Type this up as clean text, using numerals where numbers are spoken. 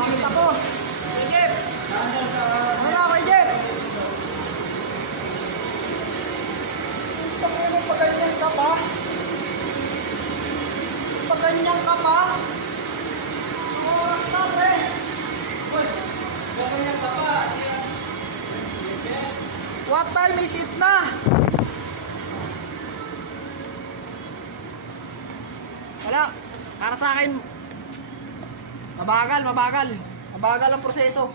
kami tapos. Jeep. Ano na kay Jeep? Pag-ganyan ka pa? Pag-ganyan ka pa? Ang oras na, pre. Ganyan ka pa. What time is it na? Wala. Para sa akin, mabagal ang proseso.